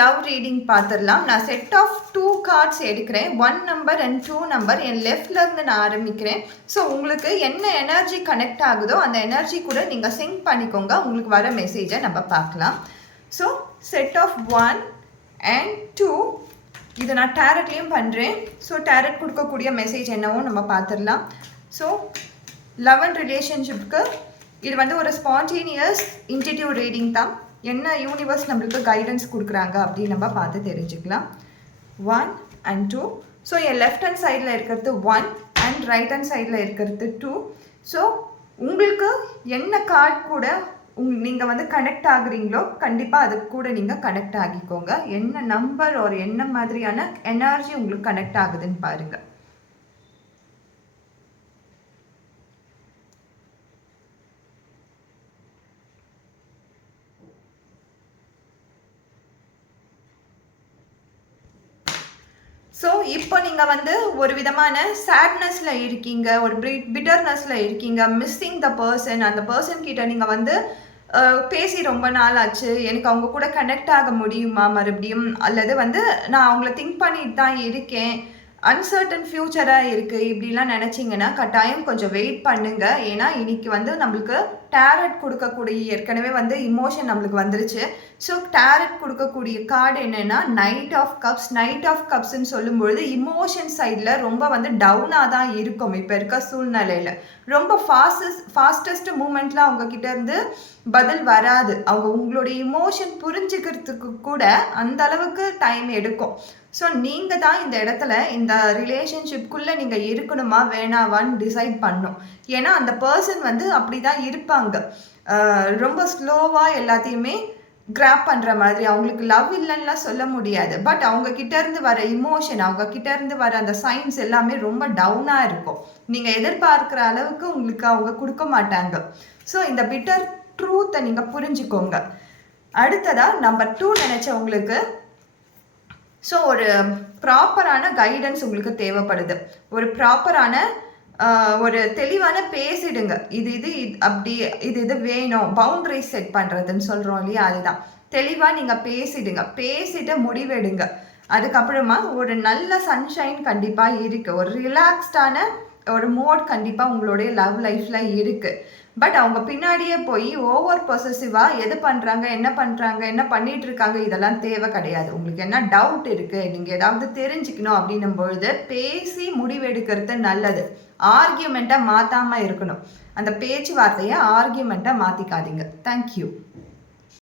Love reading பார்த்துடலாம். நான் set of 2 cards எடுக்கிறேன். 1 நம்பர் அண்ட் 2 நம்பர் என் லெஃப்ட்லேருந்து நான் ஆரம்பிக்கிறேன். ஸோ உங்களுக்கு என்ன எனர்ஜி கனெக்ட் ஆகுதோ அந்த எனர்ஜி கூட நீங்கள் சிங்க் பண்ணிக்கோங்க. உங்களுக்கு வர மெசேஜை நம்ம பார்க்கலாம். ஸோ செட் ஆஃப் 1 அண்ட் 2 இதை நான் டேரட்லேயும் பண்ணுறேன். ஸோ டேரட் கொடுக்கக்கூடிய மெசேஜ் என்னவோ நம்ம பார்த்துடலாம். ஸோ லவ் அண்ட் ரிலேஷன்ஷிப்க்கு இது வந்து ஒரு ஸ்பான்டேனியஸ் இன்ட்யூட்டிவ் ரீடிங் தான். என்ன யூனிவர்ஸ் நம்மளுக்கு கைடன்ஸ் கொடுக்குறாங்க அப்படின்னு நம்ம பார்த்து தெரிஞ்சுக்கலாம். 1 and 2. So N left hand சைடில் இருக்கிறது 1 அண்ட் ரைட் ஹேண்ட் சைடில் இருக்கிறது 2. ஸோ உங்களுக்கு என்ன கார்டு கூட நீங்கள் வந்து கனெக்ட் ஆகுறீங்களோ கண்டிப்பாக அது கூட நீங்கள் கனெக்ட் ஆகிக்கோங்க. என்ன நம்பர் ஒரு என்ன மாதிரியான எனர்ஜி உங்களுக்கு கனெக்ட் ஆகுதுன்னு பாருங்கள். ஸோ இப்போ நீங்கள் வந்து ஒரு விதமான சேட்னஸில் இருக்கீங்க, ஒரு பிட்டர்னஸில் இருக்கீங்க, மிஸ்ஸிங் த பர்சன். அந்த பர்சன் கிட்ட நீங்கள் வந்து பேசி ரொம்ப நாள் ஆச்சு, எனக்கு அவங்க கூட கனெக்ட் ஆக முடியுமா மறுபடியும், அல்லது வந்து நான் அவங்கள திங்க் பண்ணிட்டு தான் இருக்கேன், அன்சர்டன் ஃப்யூச்சராக இருக்குது, இப்படிலாம் நினச்சிங்கன்னா கட்டாயம் கொஞ்சம் வெயிட் பண்ணுங்கள். ஏன்னா இன்றைக்கி வந்து நம்மளுக்கு டேரட் கொடுக்கக்கூடிய ஏற்கனவே வந்து இமோஷன் நம்மளுக்கு வந்துருச்சு. ஸோ டேரட் கொடுக்கக்கூடிய கார்டு என்னென்னா knight of cups. Knight of கப்ஸ்ன்னு சொல்லும்பொழுது இமோஷன் சைடில் ரொம்ப வந்து டவுனாக தான் இருக்கும். இப்போ இருக்க சூழ்நிலையில் ரொம்ப ஃபாஸ்டஸ்ட் மூமெண்ட்டில் அவங்கக்கிட்ட இருந்து பதில் வராது. அவங்க உங்களுடைய இமோஷன் புரிஞ்சுக்கிறதுக்கு கூட அந்த அளவுக்கு டைம் எடுக்கும். ஸோ நீங்கள் தான் இந்த இடத்துல இந்த ரிலேஷன்ஷிப்குள்ளே நீங்கள் இருக்கணுமா வேணாவான்னு டிசைட் பண்ணும். ஏன்னா அந்த பர்சன் வந்து அப்படி தான் இருப்பாங்க. ரொம்ப ஸ்லோவாக எல்லாத்தையுமே கிராப் பண்ணுற மாதிரி. அவங்களுக்கு லவ் இல்லைன்னுலாம் சொல்ல முடியாது. பட் அவங்க கிட்டேருந்து வர இமோஷன், அவங்க கிட்டேருந்து வர அந்த சைன்ஸ் எல்லாமே ரொம்ப டவுனாக இருக்கும். நீங்கள் எதிர்பார்க்குற அளவுக்கு உங்களுக்கு அவங்க கொடுக்க மாட்டாங்க. ஸோ இந்த பிட்டர் ட்ரூத்தை நீங்கள் புரிஞ்சுக்கோங்க. அடுத்ததாக நம்பர் 2 நினச்சவங்களுக்கு ஸோ ஒரு ப்ராப்பரான கைடன்ஸ் உங்களுக்கு தேவைப்படுது. ஒரு ப்ராப்பரான ஒரு தெளிவான பேசிடுங்க. இது அப்படி இது வேணும், பவுண்டரிஸ் செட் பண்ணுறதுன்னு சொல்கிறோம் இல்லையா, அதுதான். தெளிவாக நீங்கள் பேசிடுங்க, பேசிட்டு முடிவெடுங்க. அதுக்கப்புறமா ஒரு நல்ல சன்ஷைன் கண்டிப்பாக இருக்குது. ஒரு ரிலாக்ஸ்டான ஒரு மோட் கண்டிப்பாக உங்களுடைய லவ் லைஃப்பில் இருக்குது. பட் அவங்க பின்னாடியே போய் ஓவர் பொசசிவாக எது பண்ணுறாங்க, என்ன பண்ணிட்டு இருக்காங்க, இதெல்லாம் தேவை கிடையாது. உங்களுக்கு என்ன டவுட் இருக்குது, நீங்கள் ஏதாவது தெரிஞ்சுக்கணும் அப்படின்னும் பொழுது பேசி முடிவெடுக்கிறது நல்லது. ஆர்கியூமெண்ட்டை மாற்றாமல் இருக்கணும். அந்த பேச்சுவார்த்தையை ஆர்கியூமெண்ட்டை மாற்றிக்காதீங்க. தேங்க்யூ.